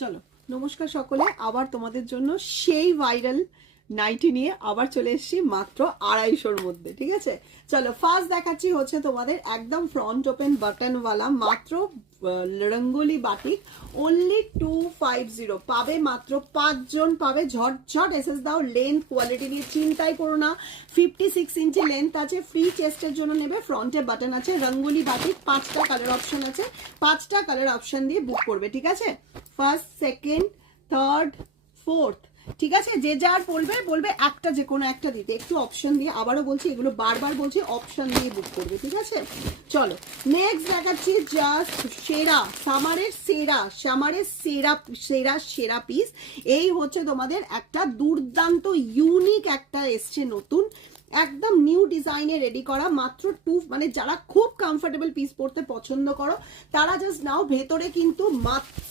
চলো নমস্কার সকলে, আবার তোমাদের জন্য সেই ভাইরাল নাইটি নিয়ে আবার চলে এসেছি মাত্র 250-র মধ্যে। ঠিক আছে, চলো ফার্স্ট দেখাচ্ছি হচ্ছে তোমাদের একদম ফ্রন্ট ওপেন বাটনওয়ালা মাত্র রঙ্গোলি বাটিক, অনলি 250 পাবে, মাত্র 5 জন পাবে। ঝটঝট এসএস দাও, লেন্থ কোয়ালিটি নিয়ে চিন্তাই করো না। 56 ইঞ্চি লেন্থ আছে, ফ্রি চেস্টের জন্য নেবে, ফ্রন্টে বাটন আছে, রঙ্গোলি বাটিক, 5টা কালার অপশন আছে, 5টা কালার অপশন দিয়ে বুক করবে। ঠিক আছে, ফার্স্ট, সেকেন্ড, থার্ড, ফোর্থ, ঠিক আছে, যে যার বলবে বলবে একটা যে কোনো একটা দিতে, একটু অপশন দিয়ে, আবারও বলছি এগুলো বারবার বলছি, অপশন দিয়ে বুক করবে। ঠিক আছে, চলো নেক্সট দেখাচ্ছি জাস্ট সেরা সামারের সেরা পিস। এই হচ্ছে তোমাদের একটা দুর্দান্ত ইউনিক একটা এসছে নতুন, একদম নিউ ডিজাইনে রেডি করা, মাত্র মানে যারা খুব কমফোর্টেবল পিস পরতে পছন্দ করো তারা জাস্ট নাও। ভেতরে কিন্তু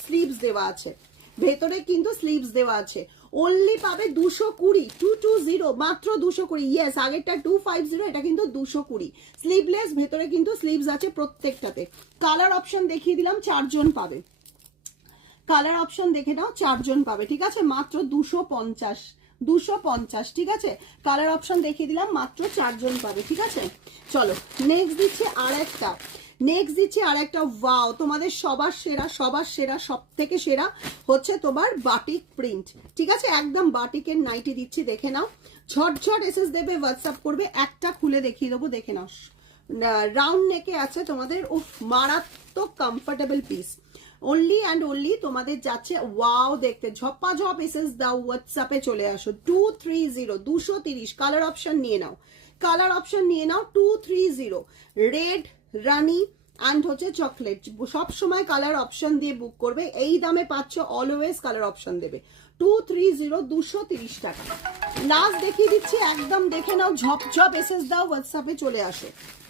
স্লিভস দেওয়া আছে, ভেতরে কিন্তু স্লিভস দেওয়া আছে, অনলি পাবে 220, 220 মাত্র 220। ইয়েস, আগেরটা 250, এটা কিন্তু 220 স্লিভলেস, ভেতরে কিন্তু স্লিভস আছে প্রত্যেকটাতে। কালার অপশন দেখিয়ে দিলাম, 4 জন পাবে। কালার অপশন দেখে নাও, 4 জন পাবে। ঠিক আছে, মাত্র 250, ঠিক আছে, কালার অপশন দেখিয়ে দিলাম, মাত্র 4 জন পাবে। ঠিক আছে, চলো নেক্সট দিচ্ছি আর একটা ওয়াও, তোমাদের সবার সেরা সব থেকে সেরা হচ্ছে তোমার বাটিক প্রিন্ট। ঠিক আছে, একদম বাটিকের নাইটি দিচ্ছি, দেখে নাও। ঝটঝট এসএস দেবে, হোয়াটসঅ্যাপ করবে, একটা খুলে দেখিয়ে দেবো, দেখে নাও। রাউন্ড নেকে আছে তোমাদের, উফ মারাত্মক comfortable piece, only and only তোমাদের যাচ্ছে ওয়াও দেখতে। ঝপাঝপ এসএস দাও, হোয়াটসঅ্যাপে চলে আসো। 230 কালার অপশন নিয়ে নাও, 230 রেড, রানি অ্যান্ড হচ্ছে চকলেট। সব সময় কালার অপশন দিয়ে বুক করবে, এই দামে পাচ্ছ, অলওয়েজ কালার অপশন দেবে। 230 টাকা। লাস্ট দেখিয়ে দিচ্ছি, একদম দেখে নাও, ঝপঝপ এসএস দাও, হোয়াটসঅ্যাপে চলে আসো,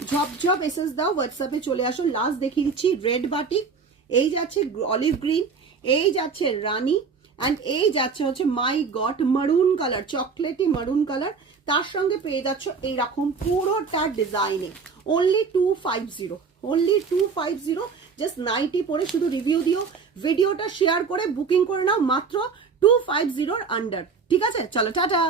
ঝপঝপ এসএস দাও, হোয়াটসঅ্যাপে চলে আসো। লাস্ট দেখিয়ে দিচ্ছি রেড বাটিক, এই যাচ্ছে অলিভ গ্রিন, এই যাচ্ছে রানি, অ্যান্ড এই যাচ্ছে হচ্ছে my God maroon colour, chocolatey maroon colour, তার সঙ্গে পেয়ে যাচ্ছ এইরকম পুরোটা ডিজাইনে। অনলি 250, জাস্ট নাইটি পরে শুধু রিভিউ দিও, ভিডিওটা শেয়ার করে বুকিং করে নাও, মাত্র 250 আন্ডার। ঠিক আছে, চলো টাটা।